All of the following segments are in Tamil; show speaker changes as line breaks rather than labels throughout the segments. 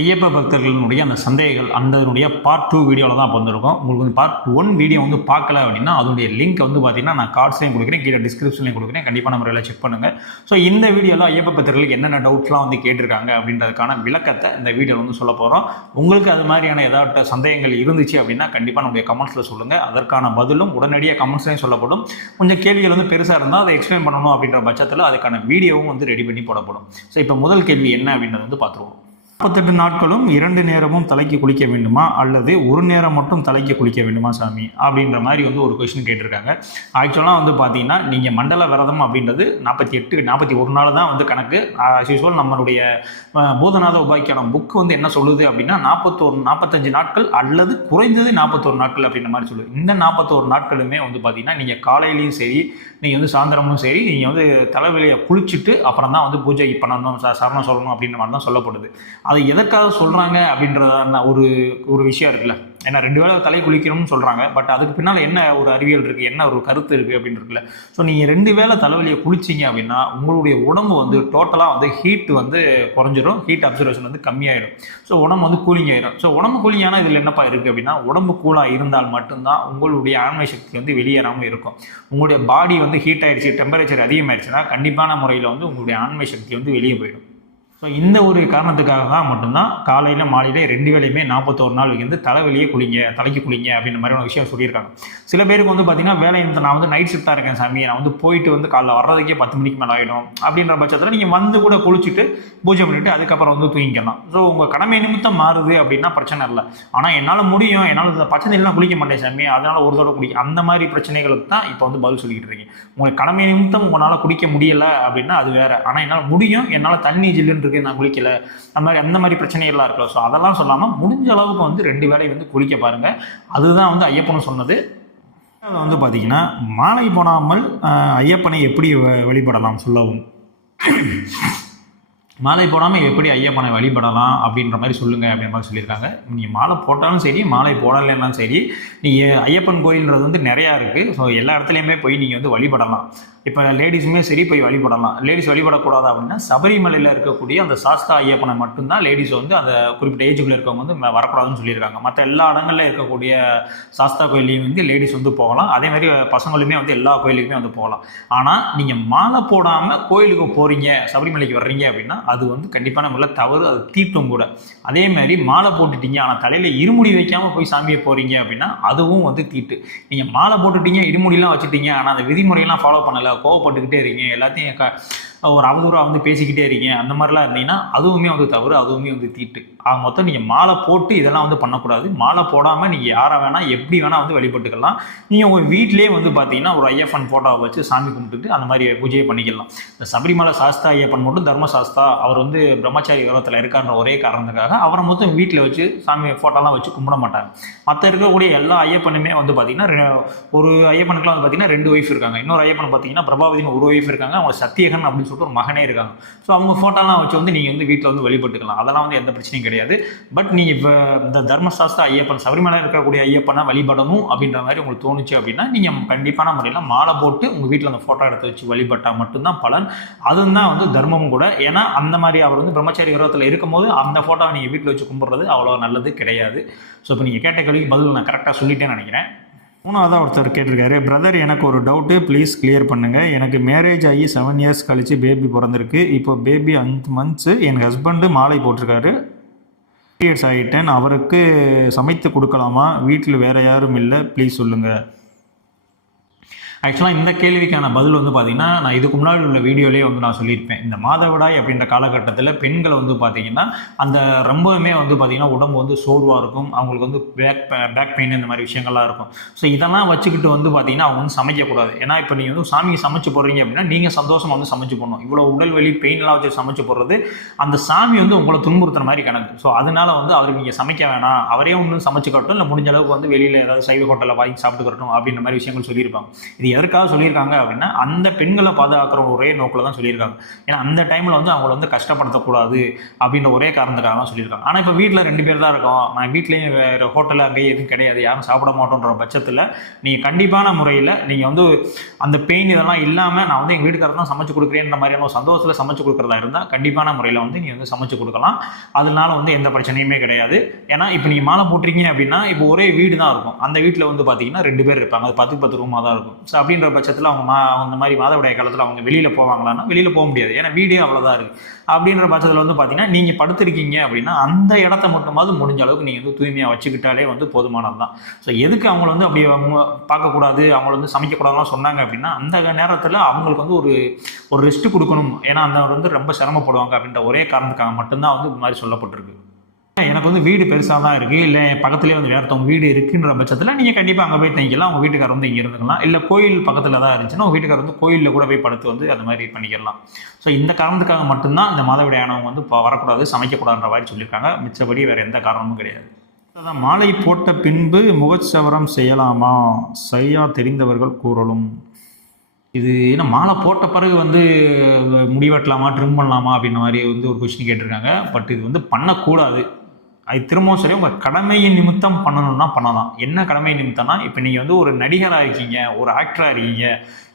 ஐயப்ப பக்தர்களினுடைய அந்த சந்தேகங்கள் அந்தனுடைய பார்ட் டூ வீடியோவில் தான் இப்போ வந்திருக்கும். உங்களுக்கு வந்து பார்ட் ஒன் வீடியோ வந்து பார்க்கல அப்படின்னா அதனுடைய லிங்க் வந்து பார்த்தீங்கன்னா நான் கார்ட்ஸ்லையும் கொடுக்குறேன் கீழே டிஸ்கிரிப்ஷன்லையும் கொடுக்குறேன். கண்டிப்பான முறையில் செக் பண்ணுங்கள் ஸோ இந்த வீடியோவில் ஐயப்ப பக்தர்களுக்கு என்னென்ன டவுட்ஸ்லாம் வந்து கேட்டிருக்காங்க அப்படின்றதுக்கான விளக்கத்தை இந்த வீடியோவில் வந்து சொல்ல போகிறோம் உங்களுக்கு அது மாதிரியான ஏதாவது சந்தேகங்கள் இருந்துச்சு அப்படின்னா கண்டிப்பாக நம்முடைய கமெண்ட்ஸில் சொல்லுங்கள் அதற்கான பதிலும் உடனடியாக கமெண்ட்ஸ்லையும் சொல்லப்படும். கொஞ்சம் கேள்விகள் வந்து பெருசாக இருந்தால் அதை எக்ஸ்பிளைன் பண்ணணும் அப்படின்ற பட்சத்தில் அதுக்கான வீடியோவும் வந்து ரெடி பண்ணி போடப்படும். ஸோ இப்போ முதல் கேள்வி என்ன அப்படின்றத வந்து பார்த்துருவோம். நாற்பத்தெட்டு நாட்களும் இரண்டு நேரமும் தலைக்கு குளிக்க வேண்டுமா? அல்லது ஒரு நேரம் மட்டும் தலைக்கு குளிக்க வேண்டுமா சாமி? அப்படின்ற மாதிரி வந்து ஒரு கொஸ்டின் கேட்டிருக்காங்க. ஆக்சுவலாக வந்து பார்த்தீங்கன்னா நீங்கள் மண்டல விரதம் அப்படின்றது நாற்பத்தி எட்டு நாற்பத்தி ஒரு நாள் தான் வந்து கணக்கு. யூஸ்வல் நம்மளுடைய பூதநாத உபாய்க்கான புக் வந்து என்ன சொல்லுது அப்படின்னா நாற்பத்தோரு நாற்பத்தஞ்சு நாட்கள் அல்லது குறைந்தது நாற்பத்தோரு நாட்கள் அப்படின்ற மாதிரி சொல்லுது. இந்த நாற்பத்தோரு நாட்களுமே வந்து பார்த்தீங்கன்னா நீங்கள் காலையிலையும் சரி நீங்கள் வந்து சாயந்தரமும் சரி நீங்கள் வந்து தலைவலியை குளிச்சுட்டு அப்புறம் தான் வந்து பூஜை பண்ணணும் ச- சரணம் சொல்லணும் அப்படின்ற மாதிரி தான் சொல்லப்படுது. அதை எதற்காக சொல்கிறாங்க அப்படின்றதான ஒரு ஒரு விஷயம் இருக்குல்ல. ஏன்னா ரெண்டு வேளை தலை குளிக்கணும்னு சொல்கிறாங்க பட் அதுக்கு பின்னால் என்ன ஒரு அறிவியல் இருக்குது என்ன ஒரு கருத்து இருக்குது அப்படின்னு இருக்குல்ல. ஸோ நீங்கள் ரெண்டு வேளை தலைவலியை குளிச்சிங்க அப்படின்னா உங்களுடைய உடம்பு வந்து டோட்டலாக வந்து ஹீட் வந்து குறைஞ்சிரும். ஹீட் அப்சர்வேஷன் வந்து கம்மியாயிடும். ஸோ உடம்பு வந்து கூலிங் ஆயிடும் ஸோ உடம்பு கூலிங் ஆனால் இதில் என்னப்பா இருக்குது அப்படின்னா உடம்பு கூலாக இருந்தால் மட்டும்தான் உங்களுடைய ஆண்மை சக்தி வந்து வெளியேறாமல் இருக்கும். உங்களுடைய பாடி வந்து ஹீட் ஆயிடுச்சு டெம்பரேச்சர் அதிகமாயிடுச்சுன்னா கண்டிப்பான முறையில் வந்து உங்களுடைய ஆண்மை சக்தி வந்து வெளியே போயிடும். ஸோ இந்த ஒரு காரணத்துக்காக தான் மட்டும்தான் காலையில் மாலையில் ரெண்டு வேலையுமே நாற்பத்தோரு நாள் வந்து தலைவலியே குளிங்க தலைக்கு குளிங்க அப்படின்ற மாதிரி ஒரு விஷயம் சொல்லியிருக்காங்க. சில பேருக்கு வந்து பார்த்தீங்கன்னா வேலை நான் வந்து நைட் ஷிஃப்ட்டாக இருக்கேன் சாமி நான் வந்து போயிட்டு வந்து காலைல வர்றதுக்கே பத்து மணிக்கு மேலே ஆகிடும் அப்படின்ற பட்சத்தில் நீங்கள் வந்து கூட குளிச்சுட்டு பூஜை பண்ணிவிட்டு அதுக்கப்புறம் வந்து தூங்கிக்கலாம். ஸோ உங்கள் கடமை நிமித்தம் மாறுது அப்படின்னா பிரச்சனை இல்லை. ஆனால் என்னால் முடியும் என்னால் இந்த பச்சை தண்ணிலாம் குளிக்க மாட்டேன் சாமி அதனால் ஒரு தடவை குளிக்க அந்த மாதிரி பிரச்சனைகளுக்கு தான் இப்போ வந்து பதில் சொல்லிக்கிட்டு இருக்கீங்க. உங்களுக்கு கடமை நிமித்தம் உங்களால் குடிக்க முடியலை அப்படின்னா அது வேறு. ஆனால் என்னால் முடியும் என்னால் தண்ணி ஜில்லுன்னு இருக்கு நான் குளிக்கல. அந்த மாதிரி அந்த மாதிரி பிரச்சனைகள்லாம் இருக்கலாம் ஸோ அதெல்லாம் சொல்லாமல் முடிஞ்ச அளவுக்கு வந்து ரெண்டு வேலையை வந்து குளிக்க பாருங்கள் அதுதான் வந்து ஐயப்பனும் சொன்னது. அதில் வந்து பார்த்தீங்கன்னா மாலை போடாமல் ஐயப்பனை எப்படி வ- வழிபடலாம் சொல்லவும். மாலை போடாமல் எப்படி ஐயப்பனை வழிபடலாம் அப்படின்ற மாதிரி சொல்லுங்கள் அப்படின்ற மாதிரி சொல்லியிருக்காங்க. நீங்கள் மாலை போட்டாலும் சரி மாலை போடலைன்னாலும் சரி நீங்கள் ஐயப்பன் கோயில்ன்றது வந்து நிறையா இருக்குது ஸோ எல்லா இடத்துலையுமே போய் நீங்கள் வந்து வழிபடலாம். இப்போ லேடிஸுமே சரி போய் வழிபடலாம். லேடிஸ் வழிபடக்கூடாது அப்படின்னா சபரிமலையில் இருக்கக்கூடிய அந்த சாஸ்தா ஐயப்பனை மட்டும்தான் லேடிஸ் வந்து அந்த குறிப்பிட்ட ஏஜுக்குள்ளே இருக்கவங்க வந்து ம- வரக்கூடாதுன்னு சொல்லியிருக்காங்க. மற்ற எல்லா இடங்களில் இருக்கக்கூடிய சாஸ்தா கோயிலையும் வந்து லேடிஸ் வந்து போகலாம். அதே மாதிரி பசங்களுமே வந்து எல்லா கோயிலுக்குமே வந்து போகலாம். ஆனால் நீங்கள் மாலை போடாமல் கோயிலுக்கு போகிறீங்க சபரிமலைக்கு வர்றீங்க அப்படின்னா அது வந்து கண்டிப்பாக நம்மள தவறு அது தீட்டும் கூட. அதே மாதிரி மாலை போட்டுட்டீங்க ஆனால் தலையில் இருமுடி வைக்காமல் போய் சாமியை போகிறீங்க அப்படின்னா அதுவும் வந்து தீட்டு. நீங்கள் மாலை போட்டுட்டீங்க இருமுடிலாம் வச்சுட்டீங்க ஆனால் அந்த விதிமுறையெல்லாம் ஃபாலோ பண்ணலை கோவப்பட்டுக்கிட்டே இருக்கீங்க. எல்லாத்தையும் க ஒரு அவதூறாக வந்து பேசிக்கிட்டே இருக்கீங்க அந்த மாதிரிலாம் இருந்தீங்கன்னா அதுவுமே வந்து தவறு அதுவுமே வந்து தீட்டு. ஆக மொத்தம் நீங்கள் மாலை போட்டு இதெல்லாம் வந்து பண்ணக்கூடாது. மாலை போடாமல் நீங்கள் யாரை வேணால் எப்படி வேணால் வந்து வழிபட்டுக்கலாம். நீங்கள் உங்கள் வீட்டிலேயே வந்து பார்த்தீங்கன்னா ஒரு ஐயப்பன் ஃபோட்டோவை வச்சு சாமி கும்பிட்டுட்டு அந்த மாதிரி பூஜையை பண்ணிக்கலாம். இந்த சபரிமலை சாஸ்தா ஐயப்பன் மட்டும் தர்ம சாஸ்தா அவர் வந்து பிரம்மச்சாரி விரதத்தில் இருக்கான்ற ஒரே காரணத்துக்காக அவரை மொத்தம் வீட்டில் வச்சு சாமி ஃபோட்டோலாம் வச்சு கும்பிட மாட்டாங்க. மற்ற இருக்கக்கூடிய எல்லா ஐயப்பனுமே வந்து பார்த்தீங்கன்னா ஒரு ஐயப்பனுக்குலாம் வந்து பார்த்தீங்கன்னா ரெண்டு ஒய்ஃப் இருக்காங்க. இன்னொரு ஐயப்பன் பார்த்தீங்கன்னா பிரபாவதினு ஒரு ஒய்ஃப் இருக்காங்க. அவங்க சத்தியகன் அப்படின்னு சொல்லிட்டு ஒரு மகனே இருக்காங்க. ஸோ அவங்க ஃபோட்டோலாம் வச்சு வந்து நீங்கள் வந்து வீட்டில் வந்து வழிபட்டுக்கலாம். அதெல்லாம் வந்து எந்த பிரச்சனையும் கிடையாது. பட் நீங்கள் இப்போ இந்த தர்மசாஸ்திர ஐயப்பன் சபரிமலை இருக்கக்கூடிய ஐயப்பனை வழிபடணும் அப்படின்ற மாதிரி உங்களுக்கு தோணுச்சு அப்படின்னா நீங்கள் கண்டிப்பான முறையில் மாலை போட்டு உங்கள் வீட்டில் அந்த ஃபோட்டோ எடுத்து வச்சு வழிபட்டால் மட்டும்தான் பலன். அதுவும் தான் வந்து தர்மமும் கூட. ஏன்னா அந்த மாதிரி அவர் வந்து பிரம்மச்சாரி விரதத்தில் இருக்கும்போது அந்த ஃபோட்டோவை நீங்கள் வீட்டில் வச்சு கும்பிட்றது அவ்வளோ நல்லது கிடையாது. ஸோ இப்போ நீங்கள் கேட்ட கேள்விக்கு பதில் நான் கரெக்டாக சொல்லிட்டேன்னு நினைக்கிறேன். மூணாவதாக ஒருத்தர் கேட்டிருக்காரு. பிரதர் எனக்கு ஒரு டவுட்டு ப்ளீஸ் கிளியர் பண்ணுங்கள் எனக்கு மேரேஜ் ஆகி செவன் இயர்ஸ் கழித்து பேபி பிறந்திருக்கு. இப்போ பேபி அஞ்சு மந்த்ஸு என் ஹஸ்பண்டு மாலை போட்டிருக்காரு. இயர்ஸ் ஆகிட்டேன். அவருக்கு சமைத்து கொடுக்கலாமா? வீட்டில் வேறு யாரும் இல்லை. ப்ளீஸ் சொல்லுங்கள் ஆக்சுவலாக இந்த கேள்விக்கான பதில் வந்து பார்த்திங்கன்னா நான் இதுக்கு முன்னாடி உள்ள வீடியோலேயே வந்து நான் சொல்லியிருப்பேன். இந்த மாதவிடாய் அப்படின்ற காலகட்டத்தில் பெண்கள் வந்து பார்த்திங்கன்னா அந்த ரொம்பவுமே வந்து பார்த்திங்கன்னா உடம்பு வந்து சோர்வாக இருக்கும். அவங்களுக்கு வந்து பேக் பேக் பெயின் இந்த மாதிரி விஷயங்கள்லாம் இருக்கும். ஸோ இதெல்லாம் வச்சுக்கிட்டு வந்து பார்த்திங்கன்னா அவங்க வந்து சமைக்கக்கூடாது. ஏன்னா இப்போ நீங்கள் வந்து சாமிக்கு சமைச்சு போடுறீங்க அப்படின்னா நீங்கள் சந்தோஷமாக வந்து சமைச்சு போடணும். இவ்வளோ உடல் வழி பெயின்லாம் வச்சு சமைச்சு போடுறது அந்த சாமி வந்து உங்களை துன்புறுத்துற மாதிரி கணக்கு ஸோ அதனால வந்து அவருக்கு நீங்கள் சமைக்க வேணாம். அவரே ஒன்று சமைச்சு காட்டும் இல்லை முடிஞ்ச அளவுக்கு வந்து வெளியில் ஏதாவது சைவ ஹோட்டலில் வாங்கி சாப்பிட்டுக்கட்டும் அப்படின்ற மாதிரி விஷயங்கள் சொல்லியிருப்பாங்க. இது எதற்காக சொல்லியிருக்காங்க அப்படின்னா அந்த பெண்களை பாதுகாக்கிற ஒரே நோக்கில் தான் சொல்லியிருக்காங்க. ஏன்னா அந்த டைமில் வந்து அவங்கள வந்து கஷ்டப்படுத்தக்கூடாது அப்படின்ற ஒரே காரணத்துக்காக தான் சொல்லியிருக்காங்க. ஆனால் இப்போ வீட்டில் ரெண்டு பேர் தான் இருக்கோம். நான் வீட்லேயும் வேறு ஹோட்டலில் அங்கேயே எதுவும் கிடையாது. யாரும் சாப்பிட மாட்டோன்ற பட்சத்தில் நீங்கள் கண்டிப்பான முறையில் நீங்கள் வந்து அந்த பெயின் இதெல்லாம் இல்லாமல் நான் வந்து எங்கள் வீட்டுக்காரர் தான் சமைச்சு கொடுக்குறேன்ற மாதிரியான ஒரு சந்தோஷத்தில் சமைச்சு கொடுக்குறதா இருந்தால் கண்டிப்பான முறையில் வந்து நீங்கள் வந்து சமைச்சு கொடுக்கலாம். அதனால வந்து எந்த பிரச்சனையுமே கிடையாது. ஏன்னா இப்போ நீங்கள் மாலை போட்டிருக்கீங்க அப்படின்னா இப்போ ஒரே வீடு தான் இருக்கும். அந்த வீட்டில் வந்து பார்த்தீங்கன்னா ரெண்டு பேர் இருப்பாங்க. அது பத்துக்கு பத்து ரூமாக தான் இருக்கும். ஸோ அப்படின்ற பட்சத்தில் அவங்க மா அந்த மாதிரி மாதவிடாய் காலத்தில் அவங்க வெளியில் போவாங்களான்னா வெளியில் போக முடியாது. ஏன்னா வீடே அவ்வளோதான் இருக்குது அப்படின்ற பட்சத்தில் வந்து பார்த்தீங்கன்னா நீங்கள் படுத்திருக்கீங்க அப்படின்னா அந்த இடத்த மட்டுமாவது முடிஞ்ச அளவுக்கு நீங்கள் வந்து தூய்மையாக வச்சுக்கிட்டாலே வந்து போதுமானது தான் ஸோ எதுக்கு அவங்கள வந்து அப்படி அவங்க பார்க்கக்கூடாது அவங்கள வந்து சமைக்கக்கூடாதுலாம் சொன்னாங்க அப்படின்னா அந்த நேரத்தில் அவங்களுக்கு வந்து ஒரு ஒரு ரெஸ்ட்டு கொடுக்கணும். ஏன்னா அந்த வந்து ரொம்ப சிரமப்படுவாங்க அப்படின்ற ஒரே காரணத்துக்காக மட்டும்தான் வந்து இது மாதிரி சொல்லப்பட்டிருக்கு. எனக்கு வந்து வீடு பெருசாக தான் இருக்குது இல்லை பக்கத்துலேயே வந்து வேறு வீடு இருக்குன்ற பட்சத்தில் நீங்கள் கண்டிப்பாக அங்கே போய் தங்கிக்கலாம். உங்கள் வீட்டுக்காரர் வந்து இங்கே இருந்துக்கலாம். இல்லை கோயில் பக்கத்தில் தான் இருந்துச்சுன்னா உங்கள் வீட்டுக்கார் வந்து கோயிலில் கூட போய் படுத்து வந்து அந்த மாதிரி பண்ணிக்கலாம். ஸோ இந்த காரணத்துக்காக மட்டும்தான் இந்த மாதவிடையானவங்க வந்து இப்போ வரக்கூடாது சமைக்கக்கூடாதுன்ற மாதிரி சொல்லியிருக்காங்க. மிச்சபடி வேறு எந்த காரணமும் கிடையாது. அதான் மாலை போட்ட பின்பு முகச்சவரம் செய்யலாமா? சரியாக தெரிந்தவர்கள் கூறலும். இது ஏன்னா மாலை போட்ட பிறகு வந்து முடி வெட்டலாமா ட்ரிம் பண்ணலாமா அப்படின்ற மாதிரி வந்து ஒரு கொஷின் கேட்டிருக்காங்க. பட் இது வந்து பண்ணக்கூடாது. அது திரும்பவும் சரி உங்கள் கடமையின் நிமித்தம் பண்ணணும்னா பண்ணலாம். என்ன கடமை நிமித்தம்னா இப்போ நீங்கள் வந்து ஒரு நடிகராக இருக்கீங்க ஒரு ஆக்டராக இருக்கீங்க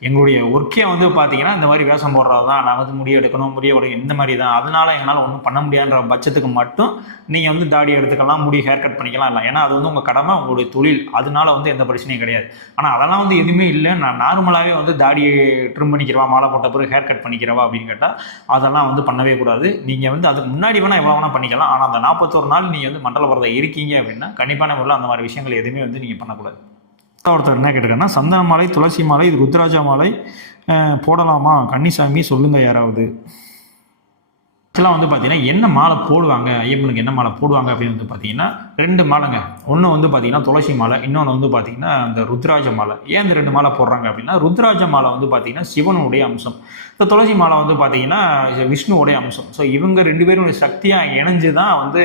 எங்களுடைய ஒர்க்கே வந்து பார்த்தீங்கன்னா இந்த மாதிரி வேஷம் போடுறது தான் நான் வந்து முடிய எடுக்கணும் முடிய எடுக்கணும் இந்த மாதிரி தான். அதனால எங்களால் ஒன்றும் பண்ண முடியாதுன்ற பட்சத்துக்கு மட்டும் நீங்கள் வந்து தாடி எடுத்துக்கலாம் முடி ஹேர் கட் பண்ணிக்கலாம் இல்லை. ஏன்னா அது வந்து உங்கள் கடமை உங்களுடைய தொழில். அதனால வந்து எந்த பிரச்சனையும் கிடையாது. ஆனால் அதெல்லாம் வந்து எதுவுமே இல்லை. நான் நார்மலாகவே வந்து தாடியை ட்ரிம் பண்ணிக்கிறவா மாலை போட்ட பிறகு ஹேர் கட் பண்ணிக்கிறவா அப்படின்னு கேட்டால் அதெல்லாம் வந்து பண்ணவே கூடாது. நீங்கள் வந்து அதுக்கு முன்னாடி வேணால் எவ்வளோ வேணால் பண்ணிக்கலாம். ஆனால் அந்த நாற்பத்தொரு நாள் நீங்கள் வந்து மண்டல வரதை இருக்கீங்க அப்படின்னா கண்டிப்பான முறையில் அந்த மாதிரி விஷயங்கள் எதுவுமே வந்து நீங்கள் பண்ணக்கூடாது. ஒருத்தர் என்ன கேட்டிருக்காங்கன்னா சந்தன மாலை துளசி மாலை இது ருத்ராஜா மாலை போடலாமா? கன்னிசாமி சொல்லுங்கள் யாராவது. ஆக்சுவலாக வந்து பார்த்தீங்கன்னா என்ன மாலை போடுவாங்க? ஐயப்பனுக்கு என்ன மாலை போடுவாங்க அப்படின்னு வந்து பார்த்தீங்கன்னா ரெண்டு மாலைங்க. ஒன்று வந்து பார்த்தீங்கன்னா துளசி மாலை இன்னொன்று வந்து பார்த்தீங்கன்னா அந்த ருத்ராஜ மாலை. ஏன் இந்த ரெண்டு மாலை போடுறாங்க அப்படின்னா ருத்ராஜ மாலை வந்து பார்த்தீங்கன்னா சிவனுடைய அம்சம். இந்த துளசி மாலை வந்து பார்த்தீங்கன்னா இது விஷ்ணுவுடைய அம்சம். ஸோ இவங்க ரெண்டு பேரும் சக்தியாக இணைஞ்சு தான் வந்து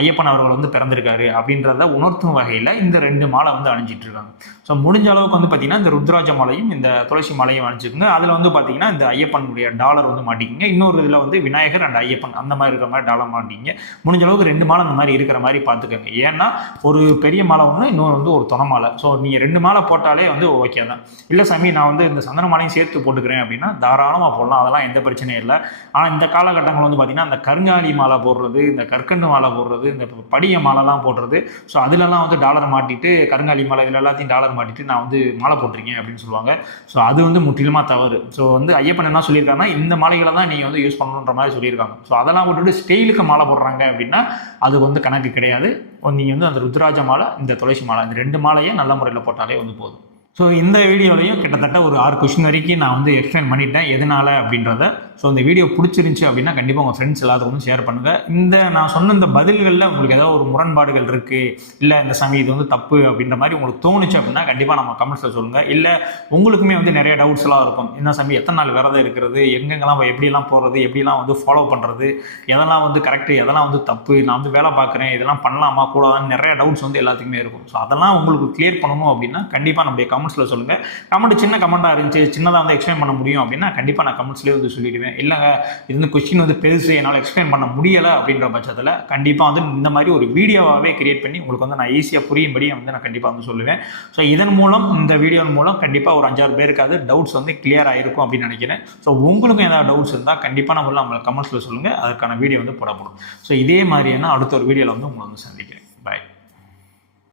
ஐயப்பன் அவர்கள் வந்து பிறந்திருக்காரு அப்படின்றத உணர்த்தும் வகையில் இந்த ரெண்டு மாலை வந்து அணிஞ்சிட்டு இருக்காங்க. ஸோ முடிஞ்ச அளவுக்கு வந்து பார்த்தீங்கன்னா இந்த ருத்ராஜ மாலையும் இந்த துளசி மாலையும் அணிஞ்சுக்குங்க. அதில் வந்து பார்த்தீங்கன்னா இந்த ஐயப்பனுடைய டாலர் வந்து மாட்டிக்கிங்க. இன்னொரு இதில் வந்து விநாயகர் அண்ட் ஐயப்பன் அந்த மாதிரி இருக்கிற மாதிரி டாலர் மாட்டிங்க முடிஞ்ச அளவுக்கு ரெண்டு மாலை அந்த மாதிரி இருக்கிற மாதிரி பார்த்துக்கோங்க ஏன்னா ஒரு பெரிய மாலை ஒன்று இன்னொரு வந்து ஒரு துணை மாலை. ஸோ நீங்கள் ரெண்டு மாலை போட்டாலே வந்து ஓகே தான். இல்லை சாமி நான் வந்து இந்த சந்தன மாலையும் சேர்த்து போட்டுக்கிறேன் அப்படின்னா தாராளமாக போடலாம். அதெல்லாம் எந்த பிரச்சனையும் இல்லை. ஆனால் இந்த காலகட்டங்கள் வந்து பார்த்தீங்கன்னா அந்த கருங்காலி மாலை போடுறது இந்த கற்கண்டு மாலை போடுறது இந்த படிய மாலைலாம் போடுறது. ஸோ அதிலலாம் வந்து டாலர் மாட்டிட்டு கருங்காலி மாலை இதில் எல்லாத்தையும் டாலர் மாட்டிட்டு நான் வந்து மாலை போட்டிருக்கேன் அப்படின்னு சொல்லுவாங்க. ஸோ அது வந்து முற்றிலுமாக தவறு. ஸோ வந்து ஐயப்பன் என்ன சொல்லியிருக்காங்கன்னா இந்த மாலைகளை தான் நீங்கள் வந்து யூஸ் பண்ணணுன்ற மாதிரி சொல்லியிருக்காங்க. ஸோ அதெல்லாம் விட்டுட்டு ஸ்டைலுக்கு மாலை போடுறாங்க அப்படின்னா அது வந்து கணக்கு கிடையாது. நீங்கள் வந்து அந்த ருத்ராஜ மாலை இந்த துளசி மாலை இந்த ரெண்டு மாலையை நல்ல முறையில் போட்டாலே வந்து போதும். ஸோ இந்த வீடியோலையும் கிட்டத்தட்ட ஒரு ஆறு கொஷின் வரைக்கும் நான் வந்து எக்ஸ்பிளைன் பண்ணிட்டேன். எதனால அப்படின்றத. ஸோ இந்த வீடியோ பிடிச்சிருந்துச்சி அப்படின்னா கண்டிப்பாக உங்கள் ஃப்ரெண்ட்ஸ் எல்லாத்துக்கும் ஷேர் பண்ணுங்கள் இந்த நான் சொன்ன இந்த பதில்களில் உங்களுக்கு ஏதாவது ஒரு முரண்பாடுகள் இருக்குது இல்லை இந்த சமயம் இது வந்து தப்பு அப்படின்ற மாதிரி உங்களுக்கு தோணுச்சு அப்படின்னா கண்டிப்பாக நம்ம கமெண்ட்ஸில் சொல்லுங்கள் இல்லை உங்களுக்குமே வந்து நிறைய டவுட்ஸ்லாம் இருக்கும். என்ன சமயம் எத்தனை நாள் விரதம் இருக்கிறது எங்கெங்கெல்லாம் எப்படிலாம் போகிறது எப்படிலாம் வந்து ஃபாலோ பண்ணுறது எதெல்லாம் வந்து கரெக்டு எதெல்லாம் வந்து தப்பு நான் வந்து வேலை பார்க்குறேன் இதெல்லாம் பண்ணலாமா கூடாதான்னு நிறைய டவுட்ஸ் வந்து எல்லாத்துக்குமே இருக்கும். ஸோ அதெல்லாம் உங்களுக்கு கிளியர் பண்ணணும் அப்படின்னா கண்டிப்பாக நம்முடைய கமெண்ட்ஸில் சொல்லுங்கள் கமெண்ட் சின்ன கமெண்ட்டாக இருந்துச்சு சின்னதாக வந்து எக்ஸ்பிளைன் பண்ண முடியும் அப்படின்னா கண்டிப்பாக நான் கமெண்ட்ஸ்லேயே வந்து சொல்லிடுவேன். இல்லைங்க இது வந்து கொஸ்டின் வந்து பெருசு என்னால் எக்ஸ்பிளைன் பண்ண முடியலை அப்படின்ற பட்சத்தில் கண்டிப்பாக வந்து இந்த மாதிரி ஒரு வீடியோவாகவே கிரியேட் பண்ணி உங்களுக்கு வந்து நான் ஈஸியாக புரியும்படி வந்து நான் கண்டிப்பாக வந்து சொல்லுவேன். ஸோ இதன் மூலம் இந்த வீடியோ மூலம் கண்டிப்பாக ஒரு அஞ்சாறு பேருக்காவது டவுட்ஸ் வந்து கிளியர் ஆகிருக்கும் அப்படின்னு நினைக்கிறேன். ஸோ உங்களுக்கும் ஏதாவது டவுட்ஸ் இருந்தால் கண்டிப்பாக நம்மள நம்மளை கமெண்ட்ஸில் சொல்லுங்கள் அதற்கான வீடியோ வந்து போடப்படும். ஸோ இதே மாதிரியான அடுத்த ஒரு வீடியோவில் வந்து உங்களை வந்து சந்திக்கிறேன்.